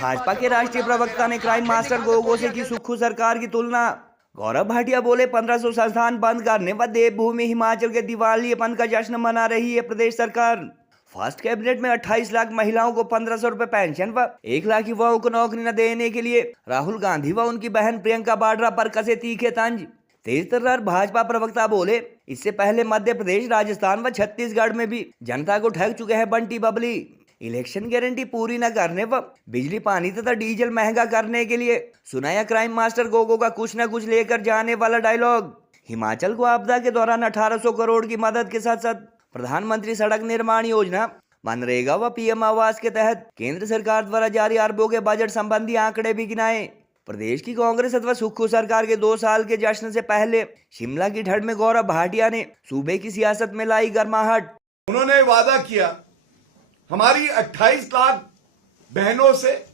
भाजपा के राष्ट्रीय प्रवक्ता ने क्राइम मास्टर गोगो से की सुक्खू सरकार की तुलना। गौरव भाटिया बोले 1500 संस्थान बंद करने व देवभूमि हिमाचल के दिवालियेपन का जश्न मना रही है प्रदेश सरकार। फर्स्ट कैबिनेट में 28 लाख महिलाओं को 1500 रुपए पेंशन व 1 लाख युवाओं को नौकरी न देने के लिए राहुल गांधी व उनकी बहन प्रियंका वाड्रा पर कसे तीखे तंज। तेज तर्रार भाजपा प्रवक्ता बोले, इससे पहले मध्य प्रदेश, राजस्थान व छत्तीसगढ़ में भी जनता को ठग चुके हैं बंटी बबली। इलेक्शन गारंटी पूरी न करने व बिजली पानी तथा डीजल महंगा करने के लिए सुनाया क्राइम मास्टर गोगो का कुछ न कुछ लेकर जाने वाला डायलॉग। हिमाचल को आपदा के दौरान 1800 करोड़ की मदद के साथ साथ प्रधानमंत्री सड़क निर्माण योजना, मनरेगा व पीएम आवास के तहत केंद्र सरकार द्वारा जारी अरबों के बजट संबंधी आंकड़े भी गिनाए। प्रदेश की कांग्रेस अथवा सुक्खू सरकार के 2 साल के जश्न से पहले शिमला की ठंड में गौरव भाटिया ने सूबे की सियासत में लाई गर्माहट। उन्होंने वादा किया हमारी 28 लाख बहनों से,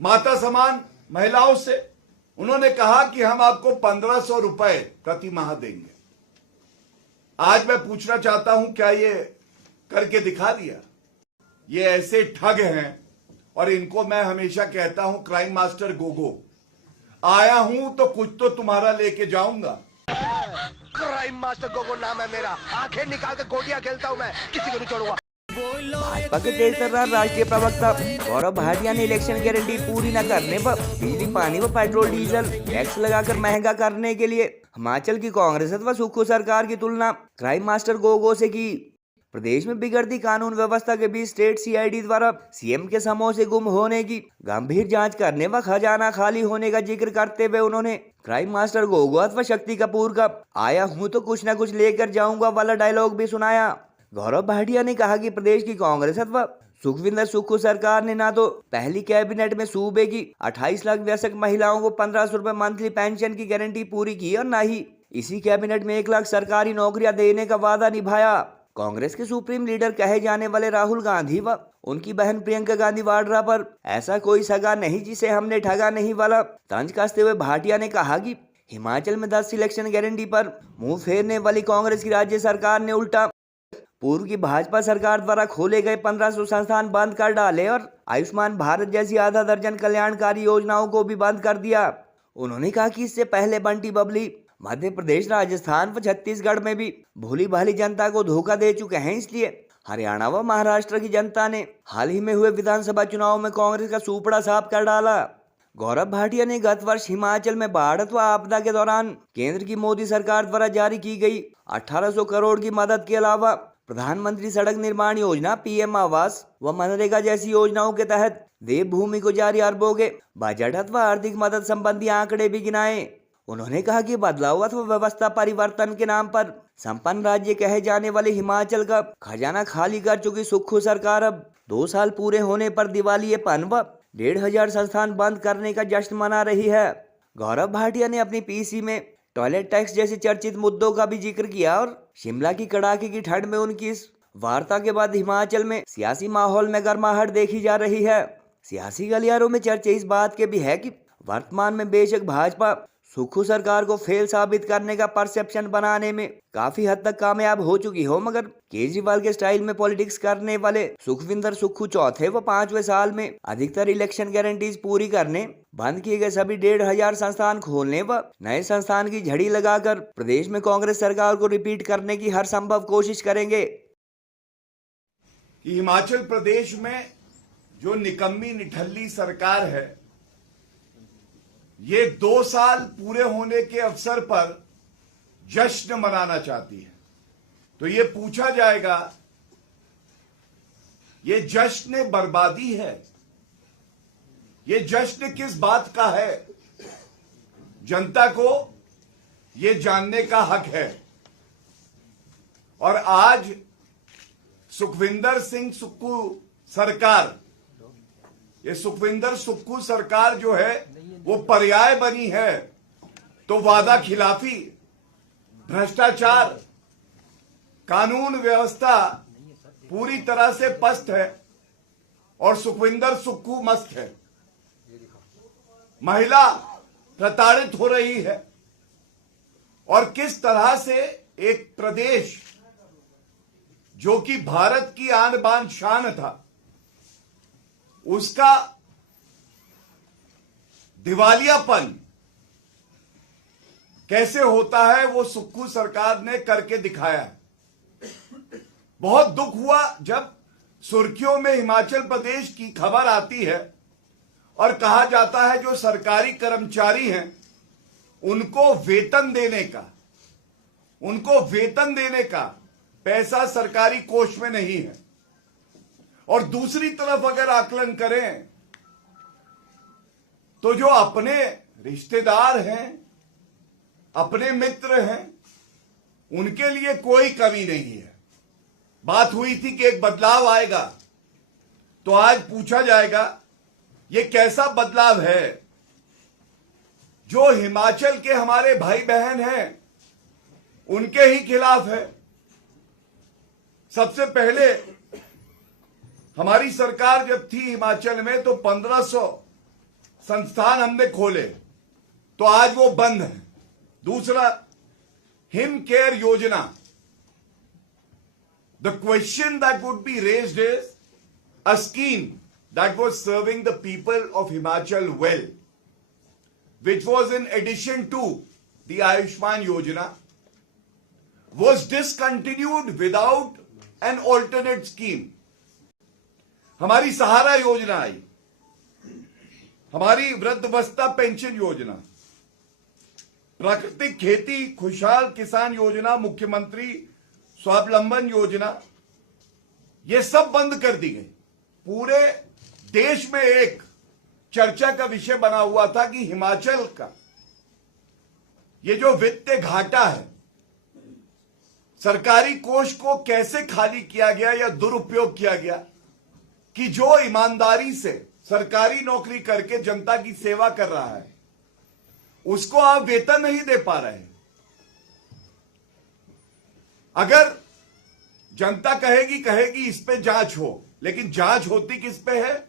माता समान महिलाओं से, उन्होंने कहा कि हम आपको 1500 रुपए प्रति माह देंगे। आज मैं पूछना चाहता हूं, क्या ये करके दिखा दिया? ये ऐसे ठग हैं और इनको मैं हमेशा कहता हूं क्राइम मास्टर गोगो, आया हूं तो कुछ तो तुम्हारा लेके जाऊंगा। क्राइम मास्टर गोगो नाम है मेरा, आंखें निकाल के गोटियां खेलता हूं मैं, किसी को नहीं छोड़ूंगा। भाजपा के तेज तर्रार राष्ट्रीय प्रवक्ता गौरव भाटिया ने इलेक्शन गारंटी पूरी न करने व बिजली पानी व पेट्रोल डीजल टैक्स लगाकर महंगा करने के लिए हिमाचल की कांग्रेस व सुक्खू सरकार की तुलना क्राइम मास्टर गोगो से की। प्रदेश में बिगड़ती कानून व्यवस्था के बीच स्टेट सीआईडी द्वारा सीएम के समूह से गुम होने की गंभीर जांच करने व खजाना खाली होने का जिक्र करते हुए उन्होंने क्राइम मास्टर गोगो अथवा शक्ति कपूर का आया हूं तो कुछ न कुछ लेकर जाऊंगा वाला डायलॉग भी सुनाया। गौरव भाटिया ने कहा कि प्रदेश की कांग्रेस अथवा सुखविंदर सुक्खू सरकार ने ना तो पहली कैबिनेट में सूबे की 28 लाख वयस्क महिलाओं को 1500 रुपए मंथली पेंशन की गारंटी पूरी की और ना ही इसी कैबिनेट में 1 लाख सरकारी नौकरियां देने का वादा निभाया। कांग्रेस के सुप्रीम लीडर कहे जाने वाले राहुल गांधी व उनकी बहन प्रियंका गांधी वाड्रा पर ऐसा कोई सगा नहीं जिसे हमने ठगा नहीं वाला तंज कसते हुए भाटिया ने कहा कि हिमाचल में 10 इलेक्शन गारंटी पर मुंह फेरने वाली कांग्रेस की राज्य सरकार ने उल्टा पूर्व की भाजपा सरकार द्वारा खोले गए 1500 संस्थान बंद कर डाले और आयुष्मान भारत जैसी आधा दर्जन कल्याणकारी योजनाओं को भी बंद कर दिया। उन्होंने कहा कि इससे पहले बंटी बबली मध्य प्रदेश, राजस्थान व छत्तीसगढ़ में भी भोली भाली जनता को धोखा दे चुके हैं, इसलिए हरियाणा व महाराष्ट्र की जनता ने हाल ही में हुए विधानसभा चुनाव में कांग्रेस का सूपड़ा साफ कर डाला। गौरव भाटिया ने गत वर्ष हिमाचल में बाढ़ व आपदा के दौरान केंद्र की मोदी सरकार द्वारा जारी की गई 1800 करोड़ की मदद के अलावा प्रधानमंत्री सड़क निर्माण योजना, पीएम आवास व मनरेगा जैसी योजनाओं के तहत देवभूमि को जारी अरबों के बजट अथवा आर्थिक मदद संबंधी आंकड़े भी गिनाए। उन्होंने कहा कि बदलाव अथवा व्यवस्था परिवर्तन के नाम पर संपन्न राज्य कहे जाने वाले हिमाचल का खजाना खाली कर चुकी सुक्खू सरकार अब 2 साल पूरे होने पर दिवालियेपन व 1500 संस्थान बंद करने का जश्न मना रही है। गौरव भाटिया ने अपनी पीसी में टॉयलेट टैक्स जैसे चर्चित मुद्दों का भी जिक्र किया और शिमला की कड़ाके की ठंड में उनकी इस वार्ता के बाद हिमाचल में सियासी माहौल में गर्माहट देखी जा रही है। सियासी गलियारों में चर्चा इस बात के भी है कि वर्तमान में बेशक भाजपा सुक्खू सरकार को फेल साबित करने का परसेप्शन बनाने में काफी हद तक कामयाब हो चुकी हो, मगर केजरीवाल के स्टाइल में पॉलिटिक्स करने वाले सुखविंदर सुक्खू चौथे व 5वें साल में अधिकतर इलेक्शन गारंटीज पूरी करने, बंद किए गए सभी 1500 संस्थान खोलने व नए संस्थान की झड़ी लगाकर प्रदेश में कांग्रेस सरकार को रिपीट करने की हर संभव कोशिश करेंगे। कि हिमाचल प्रदेश में जो निकम्मी निठल्ली सरकार है, ये 2 साल पूरे होने के अवसर पर जश्न मनाना चाहती है। तो ये पूछा जाएगा, ये जश्न बर्बादी है, ये जश्न किस बात का है? जनता को ये जानने का हक है। और आज सुखविंदर सिंह सुक्खू सरकार, ये सुखविंदर सुक्खू सरकार जो है वो पर्याय बनी है। तो वादा खिलाफी, भ्रष्टाचार, कानून व्यवस्था पूरी तरह से पस्त है और सुखविंदर सुक्खू मस्त है। महिला प्रताड़ित हो रही है और किस तरह से एक प्रदेश जो कि भारत की आन बान शान था, उसका दिवालियापन कैसे होता है वो सुक्खू सरकार ने करके दिखाया। बहुत दुख हुआ जब सुर्खियों में हिमाचल प्रदेश की खबर आती है और कहा जाता है जो सरकारी कर्मचारी हैं उनको वेतन देने का पैसा सरकारी कोष में नहीं है। और दूसरी तरफ अगर आकलन करें तो जो अपने रिश्तेदार हैं, अपने मित्र हैं, उनके लिए कोई कमी नहीं है। बात हुई थी कि एक बदलाव आएगा, तो आज पूछा जाएगा ये कैसा बदलाव है जो हिमाचल के हमारे भाई बहन हैं उनके ही खिलाफ है। सबसे पहले हमारी सरकार जब थी हिमाचल में तो 1500 संस्थान हमने खोले, तो आज वो बंद है। दूसरा, हिम केयर योजना। The question that would be raised is a scheme that was serving the people of Himachal well, which was in addition to the Ayushman Yojana, was discontinued without an alternate scheme. हमारी सहारा योजना आई, हमारी वृद्धावस्था pension योजना, प्राकृतिक खेती खुशहाल किसान योजना, मुख्यमंत्री स्वावलंबन योजना, ये सब बंद कर दी गई। पूरे देश में एक चर्चा का विषय बना हुआ था कि हिमाचल का ये जो वित्तीय घाटा है, सरकारी कोष को कैसे खाली किया गया या दुरुपयोग किया गया कि जो ईमानदारी से सरकारी नौकरी करके जनता की सेवा कर रहा है उसको आप वेतन नहीं दे पा रहे। अगर जनता कहेगी इस पे जांच हो, लेकिन जांच होती किस पे है?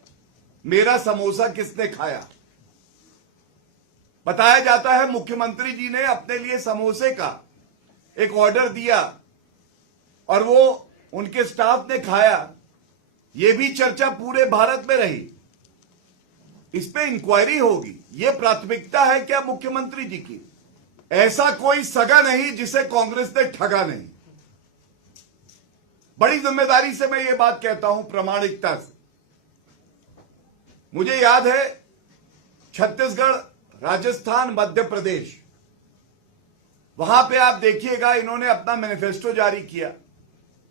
मेरा समोसा किसने खाया। बताया जाता है मुख्यमंत्री जी ने अपने लिए समोसे का एक ऑर्डर दिया और वो उनके स्टाफ ने खाया। ये भी चर्चा पूरे भारत में रही। इस पे इंक्वायरी होगी। ये प्राथमिकता है क्या मुख्यमंत्री जी की? ऐसा कोई सगा नहीं जिसे कांग्रेस ने ठगा नहीं। बड़ी जिम्मेदारी से मैं ये बात कहता हूं, प्रामाणिकता से। मुझे याद है छत्तीसगढ़, राजस्थान, मध्य प्रदेश, वहां पे आप देखिएगा इन्होंने अपना मैनिफेस्टो जारी किया।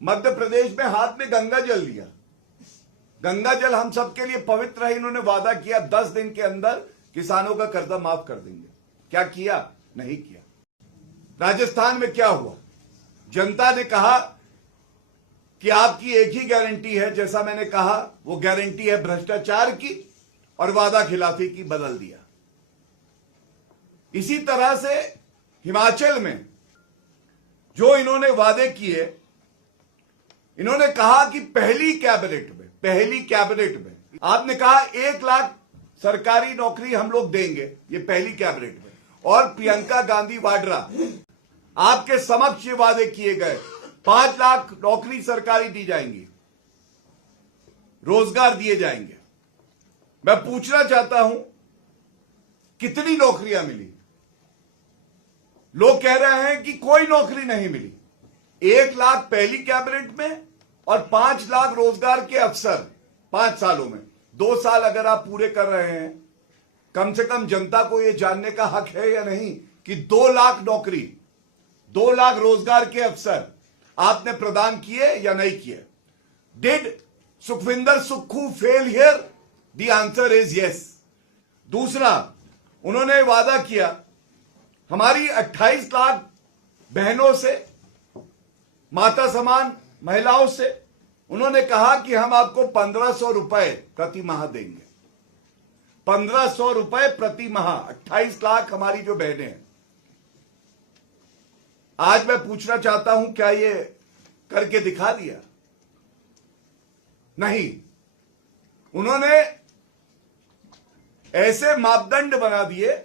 मध्य प्रदेश में हाथ में गंगा जल लिया। गंगा जल हम सबके लिए पवित्र है। इन्होंने वादा किया 10 दिन के अंदर किसानों का कर्जा माफ कर देंगे। क्या किया? नहीं किया। राजस्थान में क्या हुआ? जनता ने कहा कि आपकी एक ही गारंटी है, जैसा मैंने कहा वो गारंटी है भ्रष्टाचार की और वादा खिलाफी की, बदल दिया। इसी तरह से हिमाचल में जो इन्होंने वादे किए, इन्होंने कहा कि पहली कैबिनेट में आपने कहा 1 लाख सरकारी नौकरी हम लोग देंगे, ये पहली कैबिनेट में। और प्रियंका गांधी वाड्रा आपके समक्ष ये वादे किए गए, 5 लाख नौकरी सरकारी दी जाएंगी, रोजगार दिए जाएंगे। मैं पूछना चाहता हूं कितनी नौकरियां मिली? लोग कह रहे हैं कि कोई नौकरी नहीं मिली। 1 लाख पहली कैबिनेट में और 5 लाख रोजगार के अवसर 5 सालों में। 2 साल अगर आप पूरे कर रहे हैं, कम से कम जनता को यह जानने का हक है या नहीं कि 2 लाख नौकरी, 2 लाख रोजगार के अवसर आपने प्रदान किए या नहीं किए? Did Sukhvinder Sukhu fail here? The answer is yes. दूसरा, उन्होंने वादा किया हमारी 28 लाख बहनों से, माता समान महिलाओं से, उन्होंने कहा कि हम आपको 1500 रुपए प्रति माह देंगे। 1500 रुपए प्रति माह, 28 लाख हमारी जो बहनें हैं। आज मैं पूछना चाहता हूं क्या ये करके दिखा दिया? नहीं। उन्होंने ऐसे मापदंड बना दिए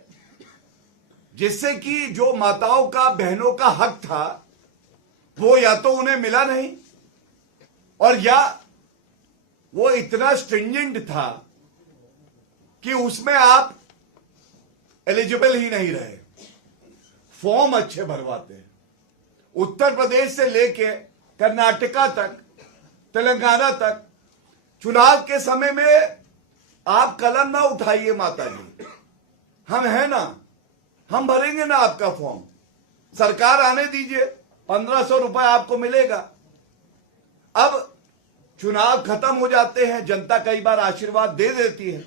जिससे कि जो माताओं का, बहनों का हक था वो या तो उन्हें मिला नहीं, और या वो इतना स्ट्रिंजेंट था कि उसमें आप एलिजिबल ही नहीं रहे। फॉर्म अच्छे भरवाते हैं। उत्तर प्रदेश से लेके कर्नाटका तक, तेलंगाना तक, चुनाव के समय में आप कलम ना उठाइए माता जी, हम हैं ना, हम भरेंगे ना आपका फॉर्म। सरकार आने दीजिए, 1500 रुपए आपको मिलेगा। अब चुनाव खत्म हो जाते हैं, जनता कई बार आशीर्वाद दे देती है,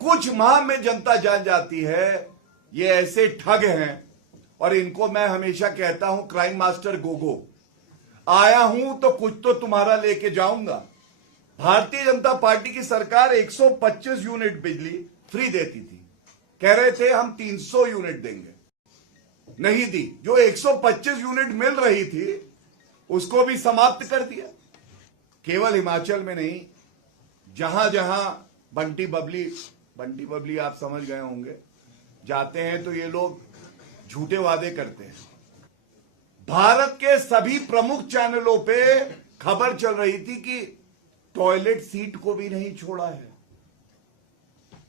कुछ माह में जनता जान जाती है ये ऐसे ठग हैं। और इनको मैं हमेशा कहता हूं, क्राइम मास्टर गोगो, आया हूं तो कुछ तो तुम्हारा लेके जाऊंगा। भारतीय जनता पार्टी की सरकार 125 यूनिट बिजली फ्री देती थी, कह रहे थे हम 300 यूनिट देंगे, नहीं दी। जो 125 यूनिट मिल रही थी उसको भी समाप्त कर दिया। केवल हिमाचल में नहीं, जहां जहां बंटी बबली आप समझ गए होंगे, जाते हैं तो ये लोग झूठे वादे करते हैं। भारत के सभी प्रमुख चैनलों पे खबर चल रही थी कि टॉयलेट सीट को भी नहीं छोड़ा है।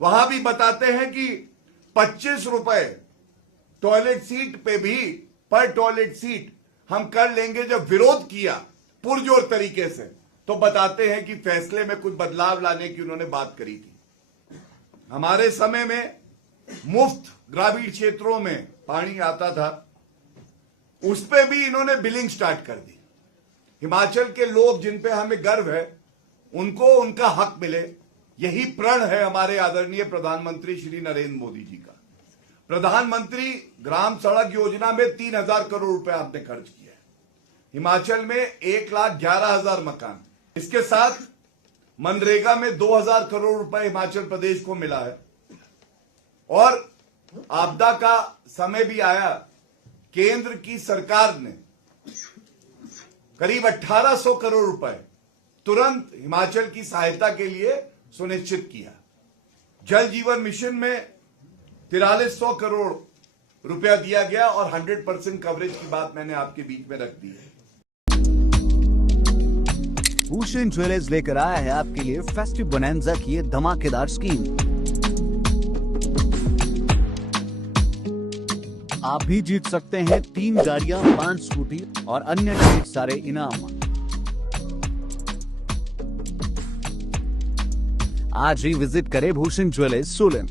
वहां भी बताते हैं कि 25 रुपए टॉयलेट सीट पे भी, पर टॉयलेट सीट हम कर लेंगे। जब विरोध किया पुरजोर तरीके से, तो बताते हैं कि फैसले में कुछ बदलाव लाने की उन्होंने बात करी थी। हमारे समय में मुफ्त ग्रामीण क्षेत्रों में पानी आता था, उस पे भी इन्होंने बिलिंग स्टार्ट कर दी। हिमाचल के लोग जिन पे हमें गर्व है, उनको उनका हक मिले, यही प्रण है हमारे आदरणीय प्रधानमंत्री श्री नरेंद्र मोदी जी का। प्रधानमंत्री ग्राम सड़क योजना में 3000 करोड़ रुपए आपने खर्च किया है। हिमाचल में 1,11,000 मकान, इसके साथ मनरेगा में 2000 करोड़ रुपए हिमाचल प्रदेश को मिला है। और आपदा का समय भी आया, केंद्र की सरकार ने करीब 1800 करोड़ रुपए तुरंत हिमाचल की सहायता के लिए सुनिश्चित किया। जल जीवन मिशन में 4300 करोड़ रुपया दिया गया और 100% कवरेज की बात मैंने आपके बीच में रख दी है। भूषण ज्वेलर्स लेकर आया है आपके लिए फेस्टिव बोनैंजा की ये धमाकेदार स्कीम। आप भी जीत सकते हैं 3 गाड़ियां, 5 स्कूटी और अन्य ढेर सारे इनाम। आज ही विजिट करें भूषण ज्वेलर्स सोलन।